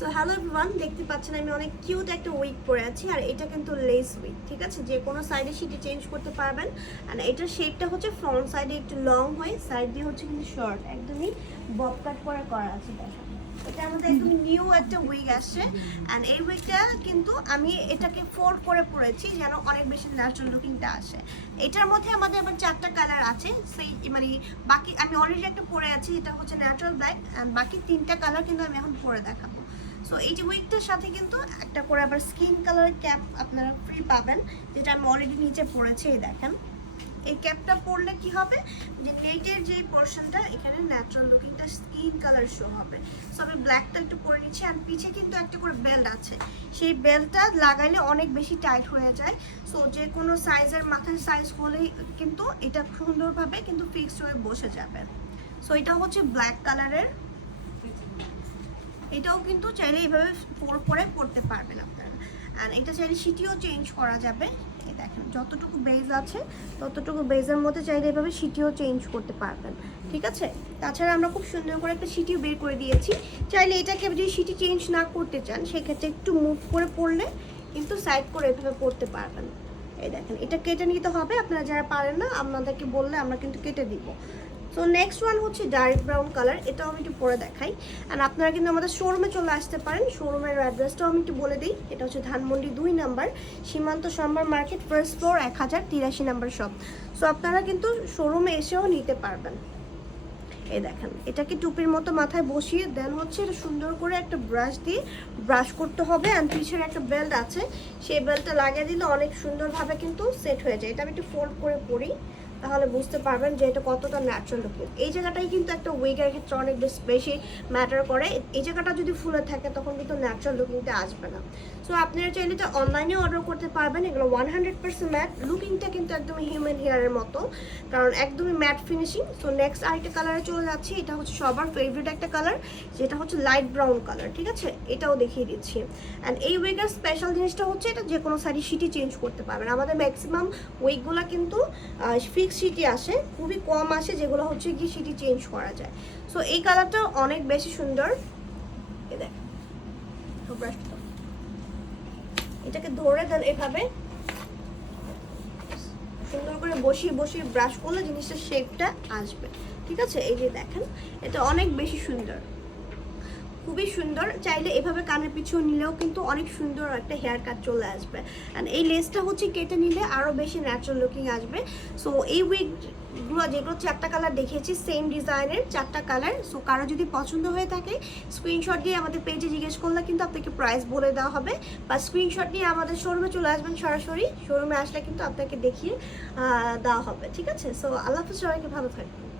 So hello everyone, দেখতে পাচ্ছেন আমি অনেক কিউট একটা উইগ পরে আছি। আর এটা কিন্তু লেস উইগ, ঠিক আছে, যে কোনো সাইডে সেটি চেঞ্জ করতে পারবেন। আর এটার শেপটা হচ্ছে ফ্রন্ট সাইডে একটু লং হয়, সাইড দিয়ে হচ্ছে কিন্তু শর্ট, একদমই বব কাট করে করা আছে। দেখেন এটা আমাদের একদম নিউ একটা উইগ আসছে। অ্যান্ড এই উইগটা কিন্তু আমি এটাকে ফোল্ড করে পরেছি যেন অনেক বেশি ন্যাচারাল লুকিংটা আসে। এটার মধ্যে আমাদের আবার 4টা কালার আছে, সেই মানে বাকি আমি অলরেডি একটা পরে আছি, এটা হচ্ছে ন্যাচারাল ব্ল্যাক। অ্যান্ড বাকি 3টা কালার কিন্তু আমি এখন পরে দেখাবো। সো এই যে উইগটার সাথে কিন্তু একটা করে আবার স্কিন কালার ক্যাপ আপনারা ফ্রি পাবেন, যেটা আমি অলরেডি নিচে পরেছি। এই দেখেন এই ক্যাপটা পরলে কি হবে, যে নেটের যে পোর্শনটা এখানে ন্যাচারাল লুকিংটা স্কিন কালার শো হবে। সো আমি ব্ল্যাকটা একটু পরে নিচ্ছি। আর পিছে কিন্তু একটা করে বেল্ট আছে, সেই বেল্টটা লাগাইলে অনেক বেশি টাইট হয়ে যায়। সো যে কোনো সাইজের মাথার সাইজ হলেই কিন্তু এটা সুন্দরভাবে কিন্তু ফিক্সড হয়ে বসে যাবে। সো এটা হচ্ছে ব্ল্যাক কালারের। এটাও কিন্তু চাইলে এইভাবে ফোল্ড করে পড়তে পারবেন আপনারা। আর এটা চাইলে সিটিও চেঞ্জ করা যাবে। এই দেখেন যতটুকু বেজ আছে ততটুকু বেজের মধ্যে চাইলে এভাবে সিটিও চেঞ্জ করতে পারবেন, ঠিক আছে। তাছাড়া আমরা খুব সুন্দর করে একটা সিটিও বের করে দিয়েছি। চাইলে এটাকে যদি সিটি চেঞ্জ না করতে চান সেক্ষেত্রে একটু মুভ করে পড়লে কিন্তু সাইড করে এভাবে পড়তে পারবেন। এই দেখেন এটা কেটে নিতে হবে, আপনারা যারা পারেন না আপনাদেরকে বললে আমরা কিন্তু কেটে দিব। সো নেক্সট ওয়ান হচ্ছে ডার্ক ব্রাউন কালার, এটাও আমি একটু পরে দেখাই। আর আপনারা কিন্তু আমাদের শোরুমে চলে আসতে পারেন। শোরুমের অ্যাড্রেসটাও আমি একটু বলে দিই, এটা হচ্ছে ধানমন্ডি 2 নাম্বার, সীমান্ত সম্ভার market, first floor, 1083 number shop. So আপনারা কিন্তু শোরুমে এসেও নিতে পারবেন। এই দেখেন এটাকে টুপির মতো মাথায় বসিয়ে দেন হচ্ছে এটা সুন্দর করে একটা ব্রাশ দিয়ে ব্রাশ করতে হবে। অ্যান্ড পিছের একটা বেল্ট আছে, সেই বেল্টটা লাগিয়ে দিলে অনেক সুন্দরভাবে কিন্তু সেট হয়ে যায়। এটা আমি একটু ফোল্ড করে পরি, তাহলে বুঝতে পারবেন যে এটা কতটা ন্যাচারাল লুকিং। এই জায়গাটাই কিন্তু একটা উইগের ক্ষেত্রে অনেক বেশি ম্যাটার করে। এই জায়গাটা যদি ফুলে থাকে তখন কিন্তু ন্যাচারাল লুকিংটা আসবে না। সো আপনারা চাইলে এটা অনলাইনে অর্ডার করতে পারবেন। এগুলো 100% ম্যাট, লুকিংটা কিন্তু একদমই হিউম্যান হেয়ারের মতো, কারণ একদমই ম্যাট ফিনিশিং। সো নেক্সট আরেকটা কালারে চলে যাচ্ছি, এটা হচ্ছে সবার ফেভারিট একটা কালার, যেটা হচ্ছে লাইট ব্রাউন কালার, ঠিক আছে। এটাও দেখিয়ে দিচ্ছি। অ্যান্ড এই উইগের স্পেশাল জিনিসটা হচ্ছে এটা যে কোনো সাইডে সিটি চেঞ্জ করতে পারবেন। আমাদের ম্যাক্সিমাম উইগগুলো কিন্তু ফিক্স সিটি আসে, খুবই কম আসে যেগুলো হচ্ছে কি সিটি চেঞ্জ করা যায়। সো এই কালারটা অনেক বেশি সুন্দর। এ দেখ এটাকে ধরে দেন এভাবে সুন্দর করে বসিয়ে বসিয়ে ব্রাশ করলে জিনিসটার শেপটা আসবে, ঠিক আছে। এই যে দেখেন এটা অনেক বেশি সুন্দর, খুবই সুন্দর। চাইলে এভাবে কানের পিছু নিলেও কিন্তু অনেক সুন্দর একটা হেয়ার কাট চলে আসবে। অ্যান্ড এই লেসটা হচ্ছে কেটে নিলে আরও বেশি ন্যাচারাল লুকিং আসবে। সো এই উইগগুলো যেগুলো 4টা কালার দেখিয়েছি, সেম ডিজাইনের 4টা কালার। সো কারো যদি পছন্দ হয়ে থাকে স্ক্রিনশট দিয়ে আমাদের পেজে জিজ্ঞেস করলে কিন্তু আপনাকে প্রাইস বলে দেওয়া হবে, বা স্ক্রিনশট নিয়ে আমাদের শোরুমে চলে আসবেন। সরাসরি শোরুমে আসলে কিন্তু আপনাকে দেখিয়ে দেওয়া হবে, ঠিক আছে। সো আল্লাহ হাফেজ, সবাইকে ভালো থাকবেন।